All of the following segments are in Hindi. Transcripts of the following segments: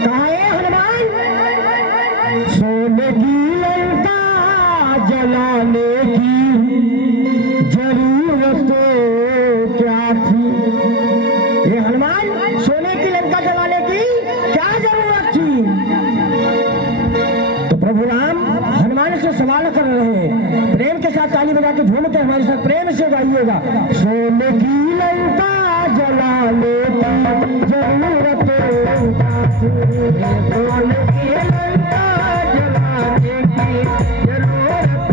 कहा हनुमान, सोने की लंका जलाने की जरूरत क्या थी? ये हनुमान, सोने की लंका जलाने की क्या जरूरत थी? तो प्रभु राम हनुमान से सवाल कर रहे हैं। प्रेम के साथ ताली बजा के झूम के हमारे साथ प्रेम से गाइएगा। सोने की लंका जलाने की जरूरत क्या थी? सोने की लंका जलाने की जरूरत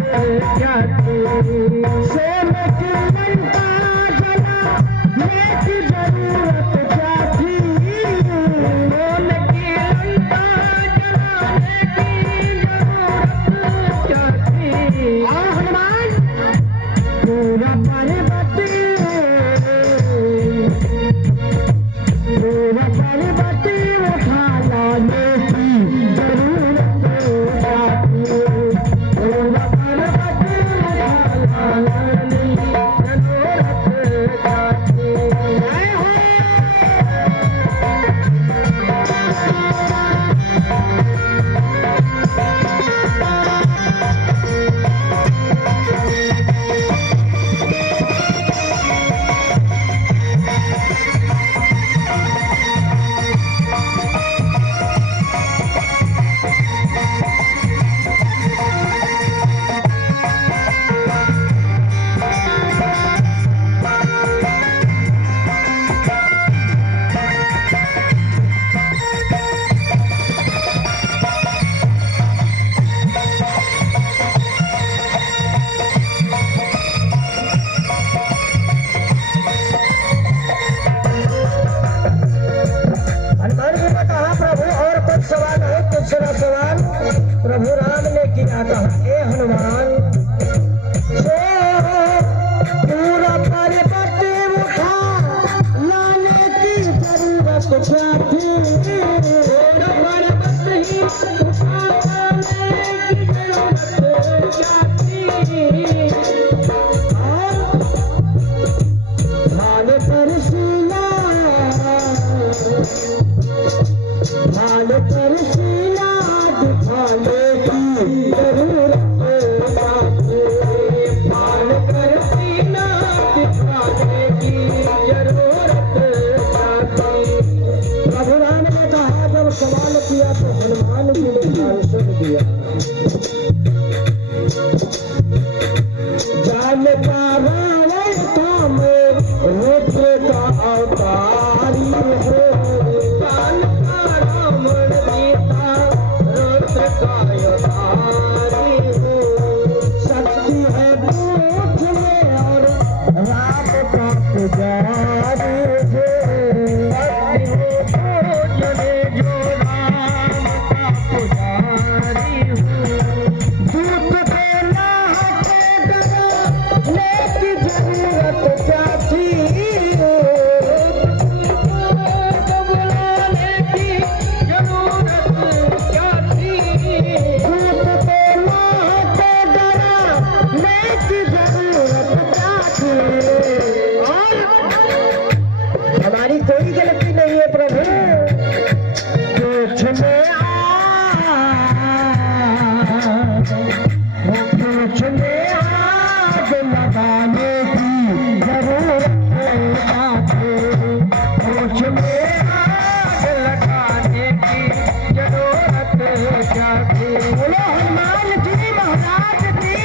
क्या थी? सोने की लंका जलाने की जरूरत क्या थी? सोने की लंका जलाने की जरूरत क्या थी? और हनुमान पूरा पर्वत उठा लाने की जरूरत क्या थी? पूरा पर्वत उठा लाने की जरूरत क्या थी? जय हो। हनुमान जी ने कहा, प्रभु और कुछ सवाल है? दूसरा सवाल प्रभु राम ने किया। कहा, हे हनुमान, सो पूरा पर्वत उठा लाने की जरूरत क्या थी? पूरा पर्वत ही उठा लाने की जरूरत क्या थी? और भाल पर सीना दिखाने की जरूरत क्या थी? भाल कर सीना दिखाने की जरूरत क्या थी? प्रभु राम ने कहा, जब सवाल किया तो हनुमान जी ने आंसर दिया। जान का रावण था मैं रुद्र का अवतारी हो। जान का रावण सीता रुद्र का अवतारी हो। शक्ति है दूध में और राम का पुजारी हो। शक्ति है दूध में जो राम का पुजारी हो। दूध देना के डरने की जरूरत क्या थी? बुलाने की जरूरत क्या थी? दूध देना के डरने की जरूरत क्या थी? और हमारी कोई गलती नहीं है प्रभु। पूछने आग लगाने की जरूरत क्या थी? पूछने आग लगाने की जरूरत क्या थी? बोलो हनुमान जी महाराज की।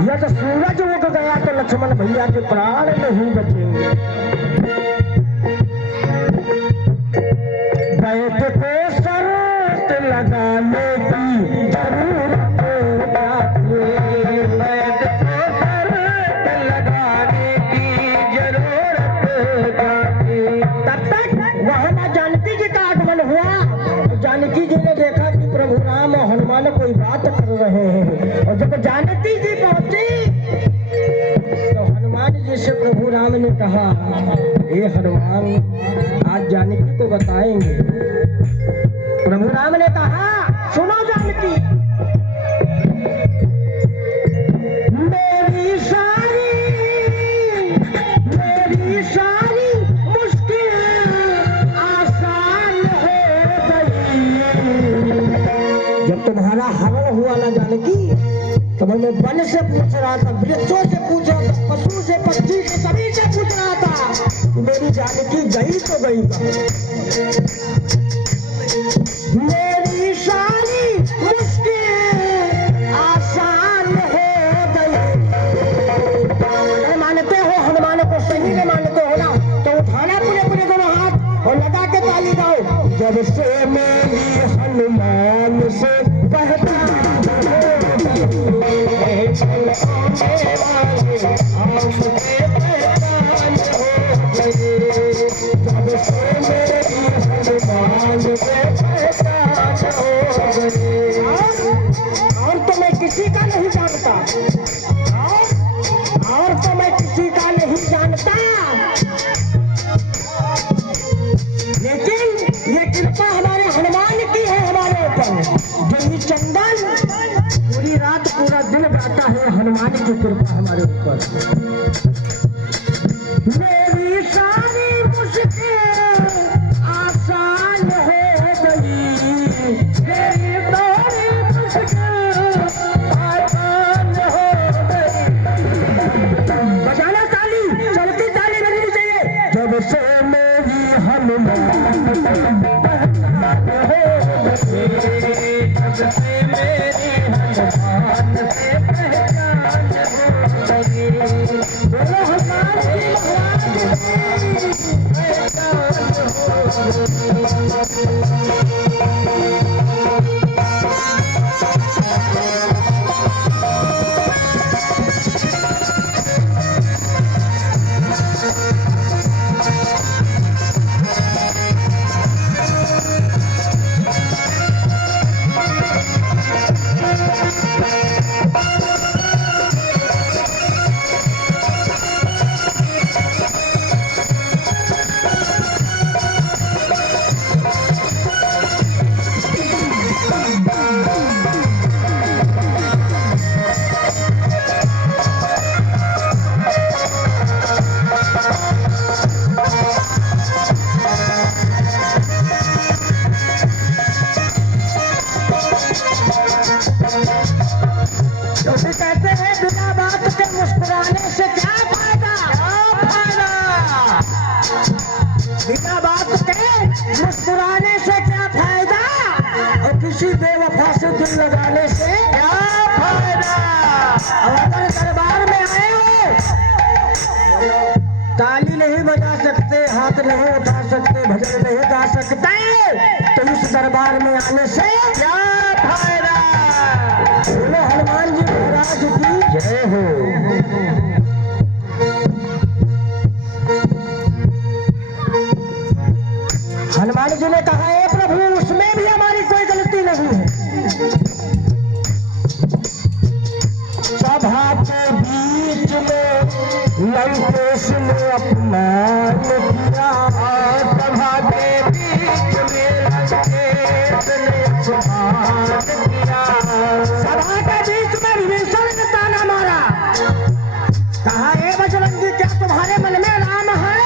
या तो सूरज उग गया तो लक्ष्मण भैया के प्राण नहीं बचेंगे। बैठ को शर्त लगाने की जरूरत क्या थी, बैठ को शर्त लगाने की जरूरत क्या थी। तब तक वहां मां जानकी जी का आगमन हुआ। जानकी जी ने देखा कि प्रभु राम और हनुमान कोई बात कर रहे हैं, और जब जानकी जी पहुंची तो हनुमान जी से प्रभु राम ने कहा, हे हनुमान आज जानकी को बताएंगे। प्रभु राम ने कहा, सुनो जानकी, मेरी सारी मुश्किल आसान हो गई। जब तुम्हारा हरण हुआ ना जानकी, तो मैं वन से पूछ रहा था, वृक्षों से पूछ रहा था, पशु से, पक्षी से, सभी से पूछ रहा था कि मेरी जानकी गई तो गई कहाँ। मेरी सारी मुश्किल आसान हो गई। अगर मानते हो हनुमान को, सही में मानते हो ना, तो उठाना पूरे पूरे दोनों हाथ और लगा के ताली गाओ। जब से मेरी हनुमान से पहचान और तो मैं किसी का नहीं जानता, और तो मैं किसी का नहीं जानता, लेकिन ये कृपा हमारे हनुमान की है हमारे ऊपर। जो ये चंदन पूरी रात पूरा दिन गाता है, हनुमान की कृपा हमारे ऊपर। मेरी सारी मुश्किल आसान हो गई, मेरी सारी मुश्किल आसान हो गई। बजाना ताली, चलती ताली लगनी चाहिए। जब से मेरी हनुमान हो गई, जब से मेरी हनुमान से पहचान हो गई। बोलो हनुमान जी महाराज कहते हैं बिना बात के मुस्कुराने से क्या फायदा, बिना बात के मुस्कुराने से क्या फायदा, और किसी बेवफा से दिल लगाने से क्या फायदा। अगर दरबार में आए हो, ताली नहीं बजा सकते, हाथ नहीं उठा सकते, भजन नहीं गा सकते, तो इस दरबार में आने से क्या फायदा। बोलो हनुमान जी महाराज की जय हो। हनुमान जी ने कहा, हे प्रभु उसमें भी हमारी कोई गलती नहीं है। सभा के बीच में लंकेश ने अपमान किया, सभा के बीच में लंकेश ने अपमान किया। सभा के बीच में विभीषण ने ताना मारा, कहा, हे बजरंगी क्या तुम्हारे मन में राम है।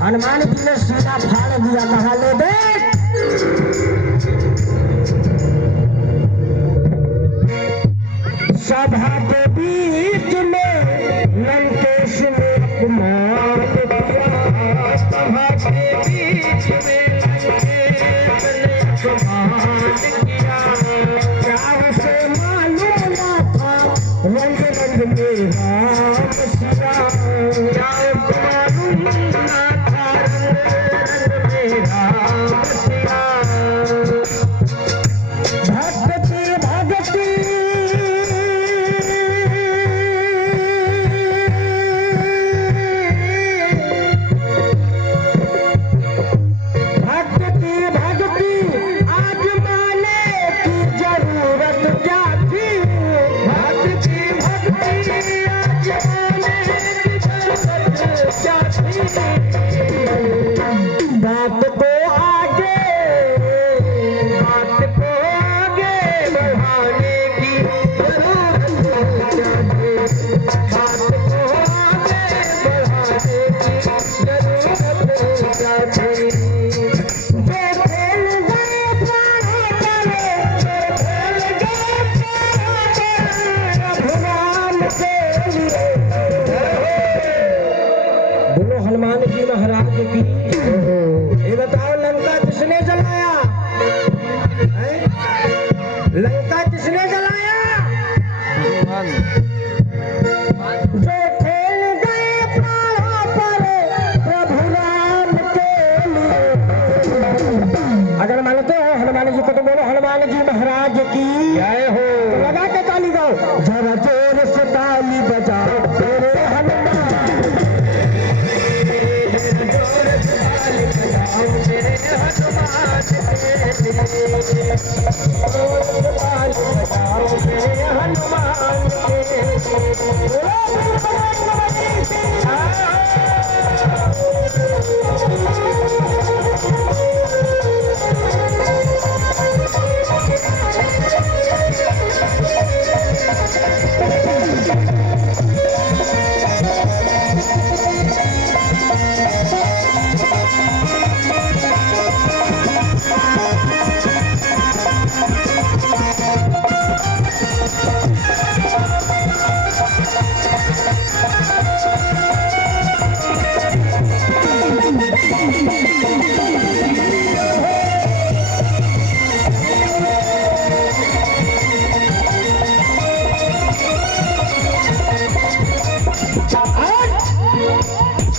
हनुमान जी ने सीधा फाड़ दिया, कहा, ले देख सभा के बीच में लंकेश ने अपमान किया, सभा के बीच में लंकेश ने अपमान किया। क्या उसे मालूम ना था रंग रंग में राम सिया मालूम ना था रंग रंग में राम सिया भक्ति भक्ति हनुमान जी महाराज की। ये बताओ लंका किसने जलाया? लंका किसने जलाया? जो खेल गए प्राणों पर प्रभु राम के लिए। अगर मानते हो हनुमान जी को तो बोलो हनुमान जी महाराज की जय हो। तो लगा के ताली गाओ, जरा जोर से ताली बजाओ तेरे हनुमान। मेरे हनुमान के लिए मेरे हनुमान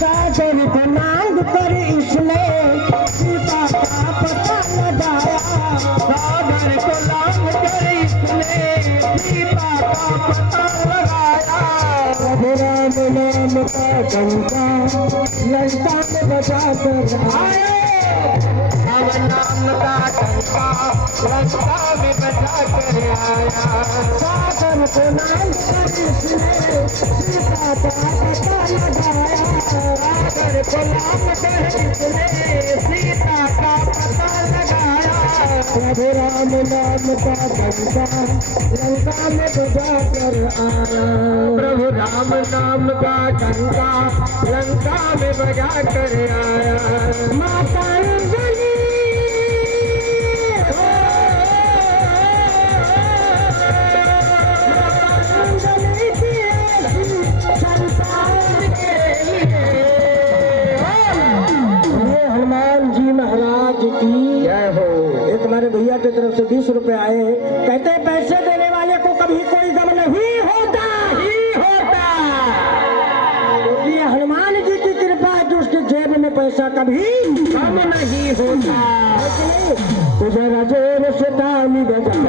सागर को मांग कर इसने सीता का पता लगाया। सागर को मांग कर इसने सीता का पता लगाया। प्रभु राम नाम का डंका लंका में बजा कर आए। राम नाम का डंका लंका में बजा कर आया। सागर को नाम कर इसने सीता का पता लगाया। सागर को नाम कर इसने सीता का पता लगाया। प्रभु राम नाम का डंका लंका में बजा कर आया। प्रभु राम नाम का डंका लंका में बजा कर आया। माता अंजलि हनुमान जी महाराज की जय हो। ये तुम्हारे भैया की तरफ से 20 रुपए आए हैं। कहते हैं पैसे देने वाले को कभी कोई गम नहीं होता ही होता। क्योंकि ये हनुमान जी की कृपा है कि उसके जेब में पैसा कभी कम नहीं होता। जरा जोर से ताली बजाओ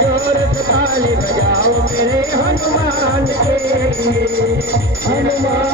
जोर से ताली बजाओ मेरे हनुमान के लिए। हनुमान